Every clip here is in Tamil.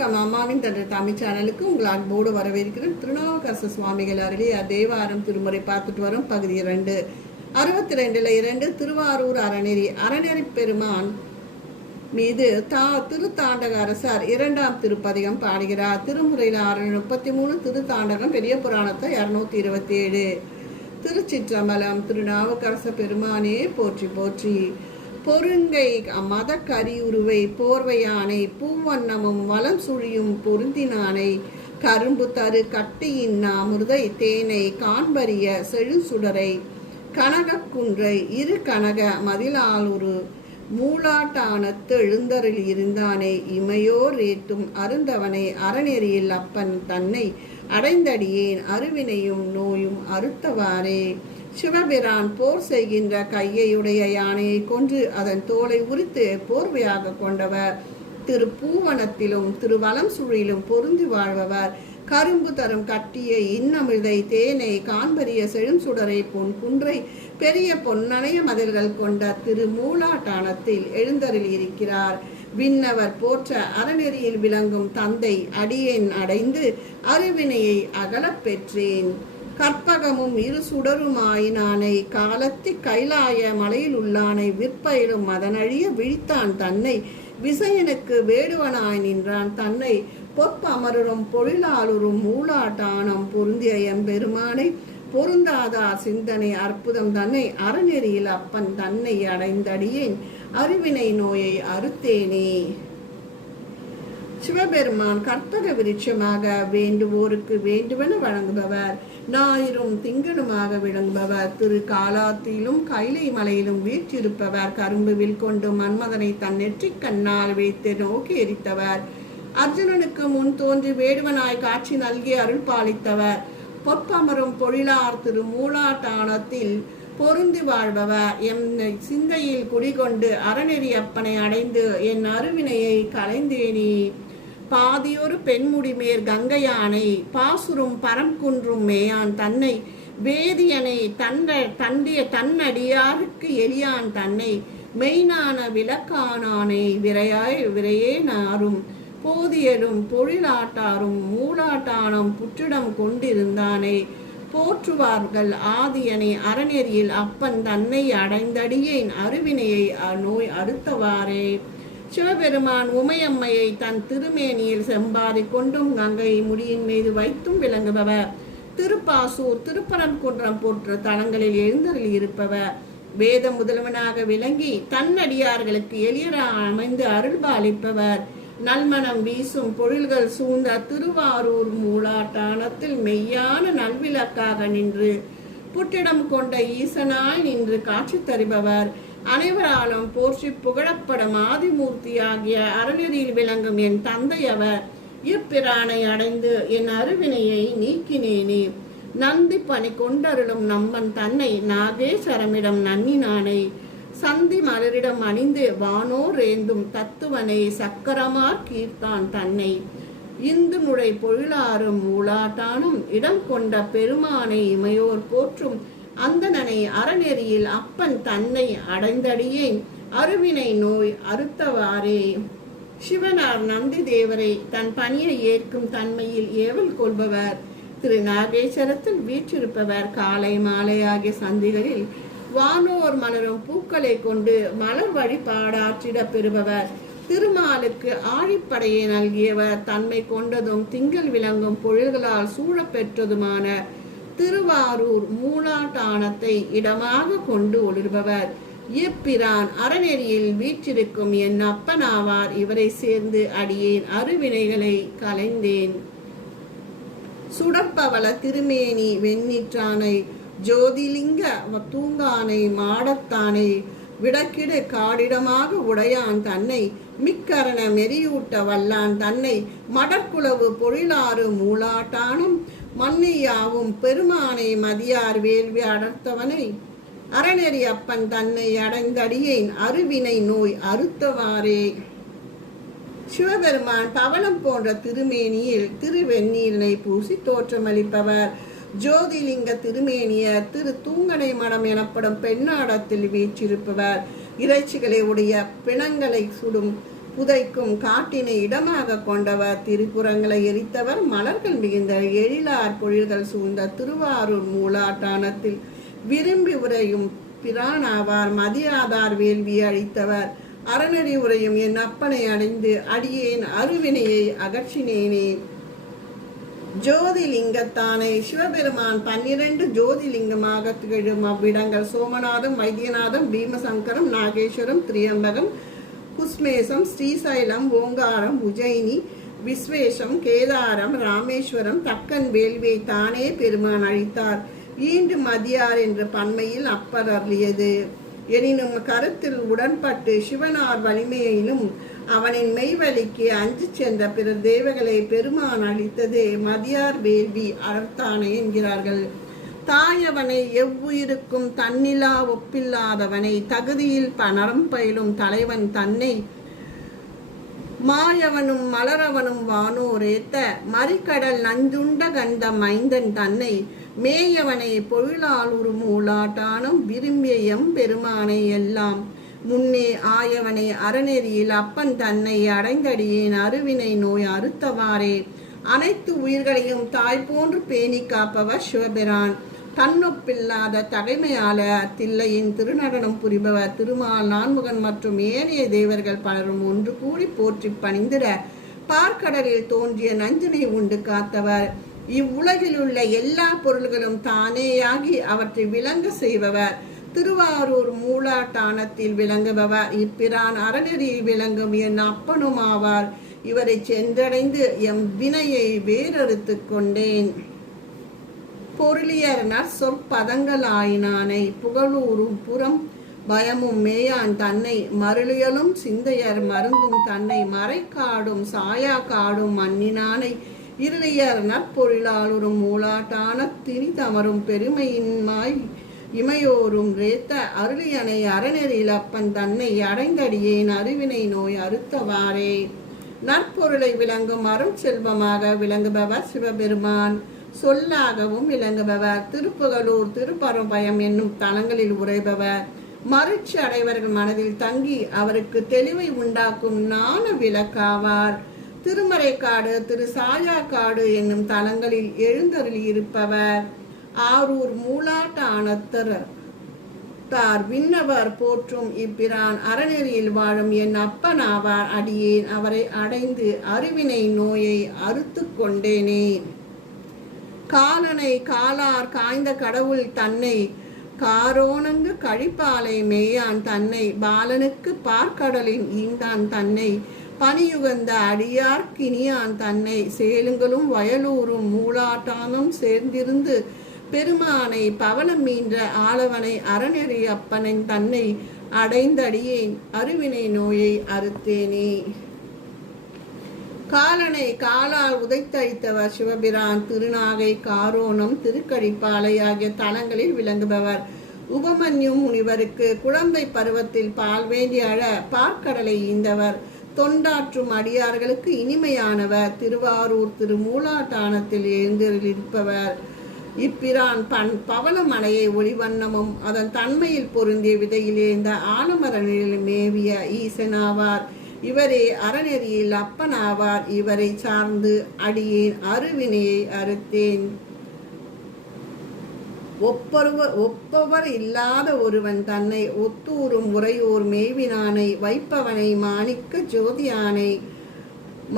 அம்மாவின் தன்னுடைய தமிழ் சேனலுக்கு உங்கள் அன்போடு வரவேற்கிறேன். திருநாவுக்கரசு சுவாமிகள் அருளிய தேவாரம் திருமுறை பார்த்துட்டு வரும் பகுதி 2 62 திருவாரூர் அறநெறி பெருமான் மீது திருத்தாண்டக அரசர் 2ஆம் திருப்பதிகம் பாடுகிறார். திருமுறையில் 633 திருத்தாண்டகம், பெரிய புராணத்தை 227. திருச்சிற்றம்பலம். திருநாவுக்கரச பெருமானே போற்றி போற்றி. பொருங்கை மத கரியுருவை போர்வையானை பூவண்ணமும் வலம் சுழியும் பொருந்தினானை கரும்பு தரு கட்டியின் நாமுருதை தேனை காண்பரிய செழுசுடரை கனகக்குன்றை இரு கனக மதிலாலுரு மூலாட்டானத்து எழுந்தரில் இருந்தானே இமையோர் ஏற்றும் அருந்தவனை அறநெறியில் அப்பன் தன்னை அடைந்தடியேன் அருவினையும் நோயும் அறுத்தவாறே. சிவபிரான் போர் செய்கின்ற கையையுடைய யானையை கொன்று அதன் தோலை உரித்து போர்வையாக கொண்டவர். திரு பூவனத்திலும் திருவலம் சுழிலும் பொருந்தி வாழ்பவர். கரும்பு தரும் கட்டிய இன்னமிழ்தை தேனை காண்பரிய செழும் சுடரை பொன் குன்றை பெரிய பொன்னணைய மதில்கள் கொண்ட திரு மூலாட்டானத்தில் எழுந்தரில் இருக்கிறார். விண்ணவர் போற்ற அறநெறியில் விளங்கும் தந்தை அடியேன் அடைந்து அருவினையை அகலப் பெற்றேன். கற்பகமும் இரு சுடருமாயினானை காலத்தி கைலாய மலையில் உள்ளானை விற்பயிலும் மதனழிய விழித்தான் தன்னை விசயனுக்கு வேடுவனாய் நின்றான் தன்னை பொற்பமரும் பொழிலாளுரும் மூலாட்டானம் பொருந்திய எம்பெருமானை பொருந்தாதார் சிந்தனை அற்புதம் தன்னை அறநெறியில் அப்பன் தன்னை அடைந்தடியேன் அருவினை நோயை அறுத்தேனே. சிவபெருமான் கற்பக விருட்சமாக வேண்டுவோருக்கு வேண்டுவென வழங்குபவர். ஞாயிறும் திங்களுமாக விளங்குபவர். திரு காலாத்திலும் கைலை மலையிலும் வீற்றிருப்பவர். கரும்புவில் கொண்டு மன்மதனை தன் நெற்றிக் கண்ணால் வைத்து நோக்கி எரித்தவர். அர்ஜுனனுக்கு முன் தோன்றி வேடுவனாய் காட்சி நல்கி அருள் பாலித்தவர். பொற்பமரும் பொழிலார் திரு மூலாட்டானத்தில் பொருந்தி வாழ்பவர். எம் சிந்தையில் குடிகொண்டு அறநெறி அப்பனை அடைந்து என் அருவினையை கலைந்தேனே. பாதியொரு பெண்முடிமேர் கங்கையானை பாசுரும் பரம்குன்றும் மேயான் தன்னை வேதியனை தண்டிய தன்னடியாருக்கு எளியான் தன்னை மெய்ஞான விளக்கானானை விரையே நாரும் போதியலும் பொழிலாட்டாரும் மூலாட்டானம் புற்றிடம் கொண்டிருந்தானே போற்றுவார்கள் ஆதியனை அறநெறியில் அப்பன் தன்னை அடைந்தடியேன் அருவினையை நோய் அறுத்தவாறே. சிவபெருமான் உமையம்மையை தன் திருமேனியில் செம்பாதி கொண்டும் கங்கை முடியின் மீது வைத்தும் விளங்குபவர். திருப்பாசூர் திருப்பரங்குன்றம் போன்ற தலங்களில் எழுந்தரில் இருப்பவர். வேத முதல்வனாக விளங்கி தன்னடியார்களுக்கு எளியரா அமைந்து அருள்பாலிப்பவர். நல்மணம் வீசும் பொழில்கள் சூழ்ந்த திருவாரூர் மூலாட்டானத்தில் மெய்யான நல்விளக்காக நின்று புற்றிடம் கொண்ட ஈசனாய் நின்று காட்சி தருபவர். அனைவராலும் போற்றி புகழப்படும் ஆதிமூர்த்தியாகிய அறநெறியில் விளங்கும் என் தந்தையவர். இப்பிரானை அடைந்து என் அருவினையை நீக்கினேனே. நந்தி பணி கொண்டருளும் நம்மன் தன்னை நாகேஸ்வரமிடம் நன்னினானை சந்தி மலரிடம் அணிந்து வானோர் ஏந்தும் தத்துவனை சக்கரமார் கீர்த்தான் தன்னை இந்து நுழை பொழிலாரும் மூலாட்டானும் இடம் கொண்ட பெருமானை இமையோர் போற்றும் அந்தனனை அறநெறியில் அப்பன் தன்னை அடைந்தடியேன் அருவினை நோய் அறுத்தவாறே. சிவனார் நந்தி தேவரை தன் பணியை ஏற்கும் தன்மையில் ஏவல் கொள்பவர். திரு நாகேஸ்வரத்தில் வீற்றிருப்பவர். காலை மாலை ஆகிய சந்திகளில் வானோர் மலரும் பூக்களை கொண்டு மலர் வழிபாடாற்றிட பெறுபவர். திருமாலுக்கு ஆழிப்படையை நல்கியவர். தன்மை கொண்டதும் திங்கள் விளங்கும் பொழில்களால் சூழப்பெற்றதுமான திருவாரூர் மூலாட்டானத்தை இடமாக கொண்டு ஒளிர்பவர். இப்பிரான் அறநெறியில் வீற்றிருக்கும் என் அப்பனாவார். இவரை சேர்ந்து அடியேன் அருவினைகளை கலைந்தேன். சுடப்பவள திருமேனி வெண்ணிற்றானை ஜோதிலிங்க தூங்கானை மாடத்தானை விடக்கிடு காடிடமாக உடையான் தன்னை மிக்கரண மெரியூட்ட வல்லான் தன்னை மடற்குளவு பொழிலாறு மூலாட்டானும் மன்னியாவும் பெருமானை மதியார் வேள்வி அடர்த்தவனை அறநெறி அப்பன் தன்னை அடைந்தடியேன் அருவினை நோய் அறுத்தவாறே. சிவபெருமான் பவளம் போன்ற திருமேனியில் திருவெந்நீரினை பூசி தோற்றமளிப்பவர். ஜோதிலிங்க திருமேனிய திரு தூங்கனை மடம் எனப்படும் பெண்ணாடத்தில் வீற்றிருப்பவர். இறைச்சிகளை உடைய பிணங்களை சுடும் புதைக்கும் காட்டினை இடமாக கொண்டவர், திரிபுரங்களை எரித்தவர், மலர்கள் மிகுந்த எழிலார் பொழில்கள் சூழ்ந்த திருவாரூர் மூலாட்டானத்தில் விரும்பி உரையும் பிரானாவார். மதியாதார் வேள்வி அழித்தவர், அறநெறி உரையும் என் அப்பனை அடைந்து அடியேன் அருவினையை அகற்றினேனே. ஜோதிலிங்கத்தானை சிவபெருமான் 12 ஜோதிலிங்கமாக திகழும் அவ்விடங்கள் சோமநாதம், வைத்தியநாதம், பீமசங்கரம், நாகேஸ்வரம், திரியம்பகம், குஸ்மேசம், ஸ்ரீசைலம், ஓங்காரம், உஜ்ஜயினி, விஸ்வேஷம், கேதாரம், ராமேஸ்வரம், தக்கன் வேள்வியை தானே பெருமான் அழித்தார். ஈண்டு மதியார் என்ற பன்மையில் அப்பர் அருளியது. எனினும் கருத்தில் உடன்பட்டு சிவனார் வலிமையிலும் அவனின் மெய்வலிக்கு அஞ்சு சென்ற பிற தேவகளை பெருமான் அளித்ததே மதியார் வேள்வி அறத்தானே என்கிறார்கள். தாயவனை எவ்வுயிருக்கும் தன்னிலா ஒப்பில்லாதவனை தகுதியில் பணரம் பயிலும் தலைவன் தன்னை மாயவனும் மலரவனும் வானோரேத்த மறிக்கடல் நஞ்சுண்ட கண்ட மைந்தன் தன்னை மேயவனை பொருளால் ஒரு மூலாட்டானம் விரும்பிய எம்பெருமானை எல்லாம் முன்னே ஆயவனை அறநெறியில் அப்பன் தன்னை அடைந்தடியேன் அருவினை நோய் அறுத்தவாறே. அனைத்து உயிர்களையும் தாய் போன்று பேணி காப்பவர் சிவபிரான். தன்னொப்பில்லாத தகைமையாளர் தில்லையின் திருநடனம் புரிபவர் திருமால், நான்முகன் மற்றும் ஏனைய தேவர்கள் பலரும் ஒன்று கூடி போற்றி பணிந்திட பார்க்கடலில் தோன்றிய நஞ்சினை உண்டு காத்தவர். இவ்வுலகில் உள்ள எல்லா பொருள்களும் தானேயாகி அவற்றை விளங்க செய்பவர். திருவாரூர் மூலாட்டானத்தில் விளங்குபவர். இப்பிரான் அறநெறியில் விளங்கும் என் அப்பனும் ஆவார். இவரை சென்றடைந்து எம் வினையை வேறறுத்து கொண்டேன். பொருளியர் சொற்பதங்கள் ஆயினானை புகழூரும் புறம் பயமும் மேயான் தன்னை மருளியலும் சிந்தையர் மருந்தும் தன்னை மறைக்காடும் சாயா காடும் மன்னினானை இருளியர் நற்பொருளாளும் மூலாட்டான திணி தமரும் பெருமையின்மாய் இமையோரும் ரேத்த அருளியனை அறநெறியில் அப்பன் தன்னை அடைந்தடியேன் அருவினை நோய் அறுத்தவாறே. நற்பொருளை விளங்கும் அருள் செல்வமாக விளங்குபவர் சிவபெருமான். சொல்லாகவும் விளங்குபவர். திருப்புகலூர், திருப்பரம்பயம் என்னும் தலங்களில் உரைபவர். மறுச்சி அடைவர்கள் மனதில் தங்கி அவருக்கு தெளிவை உண்டாக்கும் ஞான விளக்காவார். திருமறைக்காடு, திரு சாயாக்காடு என்னும் தலங்களில் எழுந்தருளி இருப்பவர். ஆரூர் மூலாட்டானத்தர் தார் விண்ணவர் போற்றும் இப்பிரான் அறநெறியில் வாழும் என் அப்பனாவார். அடியேன் அவரை அடைந்து அருவினை நோயை அறுத்து கொண்டேனே. காலனை காலார் காய்ந்த கடவுள் தன்னை காரோணங்கு கழிப்பாலை மேயான் தன்னை பாலனுக்கு பார்க்கடலின் ஈந்தான் தன்னை பணியுகந்த அடியார் கிணியான் தன்னை சேலுங்களும் வயலூரும் மூலாட்டானும் சேர்ந்திருந்து பெருமானை பவளம் மீன்ற ஆளவனை அறநெறி அப்பனின் தன்னை அடைந்தடியேன் அருவினை நோயை அறுத்தேனே. காலனை காலால் உதைத்தழித்தவர் சிவபிரான். திருநாகை, காரோணம், திருக்கழிப்பாலை ஆகிய தலங்களில் விளங்குபவர். உபமன்யு முனிவருக்கு குழந்தை பருவத்தில் பால் வேண்டி அழ பார்க்கடலை ஈந்தவர். தொண்டாற்றும் அடியார்களுக்கு இனிமையானவர். திருவாரூர் திருமூலாட்டானத்தில் எழுந்திருப்பவர். இப்பிரான் பவளமலையை ஒளிவண்ணமும் அதன் தன்மையில் பொருந்திய விதையில் இருந்த ஆலமர நிழலில் மேவிய ஈசனாவார். இவரே அறநெறியில் அப்பனாவார். இவரை சார்ந்து அடியேன் அருவினையை அறுத்தேன். ஒப்பவர் இல்லாத ஒருவன் தன்னை ஒத்தூரும் உரையோர் மேவினானை வைப்பவனை மாணிக்க ஜோதியானை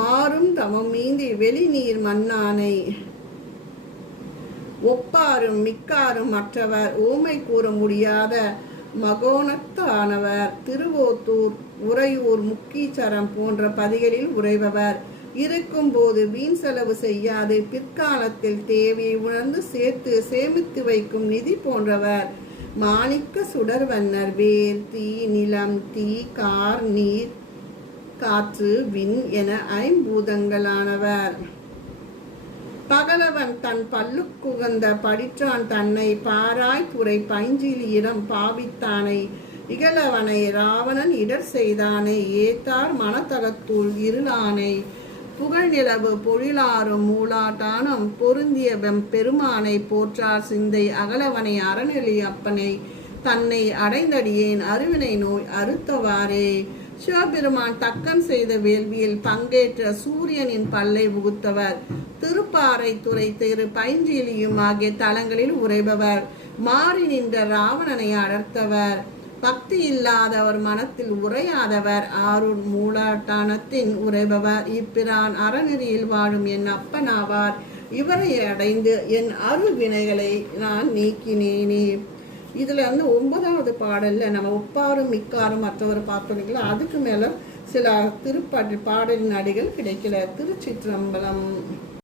மாறும் தமம் மீந்தி வெளிநீர் மன்னானை ஒப்பாரும் மிக்காரும் மற்றவர் ஓமை கூற முடியாத மகோனத்தானவர். திருவோத்தூர், உறையூர், முக்கீச்சரம் போன்ற பதிகளில் உரைபவர். இருக்கும் போது வீண் செலவு செய்யாது பிற்காலத்தில் தேவையை உணர்ந்து சேர்த்து சேமித்து வைக்கும் நிதி போன்றவர். மாணிக்க சுடர்வன்னர். வேர், தீ, நிலம், தீ, கார், நீர், காற்று, விண் என ஐம்பூதங்களானவர். பகலவன் தன் பல்லுக்குகந்த படிற்றான் தன்னை பாராய் துறை பைஞ்சிலியிடம் பாவித்தானை இகழவனை ராவணன் இடர் செய்தானை ஏத்தார் மனத்தகத்துள் இருளானை புகழ்நிலவு பொழிலாரும் மூலாட்டானம் பொருந்திய பெருமானை போற்றார் சிந்தை அகலவனை அறநெறி அப்பனை தன்னை அடைந்தடியேன் அருவினை நோய் அறுத்தவாறே. சிவபெருமான் தக்கன் செய்த வேள்வியில் பங்கேற்ற சூரியனின் பல்லை உகுத்தவர். திருப்பாறை துறை திரு பைஞ்சீலியும் ஆகிய தலங்களில் உரைபவர். மாறி நின்ற ராவணனை அடர்த்தவர். பக்தி இல்லாதவர் மனத்தில் உரையாதவர். ஆரூர் மூலாட்டானத்தின் உரைபவர். இப்பிரான் அறநெறியில் வாழும் என் அப்பனாவார். இவரை அடைந்து என் அருள் வினைகளை நான் நீக்கினேனே. இதுல 9வது பாடல்ல நம்ம ஒப்பாரும் மிக்காரும் மற்றவர் பார்த்தோம்ல, அதுக்கு மேல சில திருப்பாடலின் அடிகள் கிடைக்கல. திருச்சிற்றம்பலம்.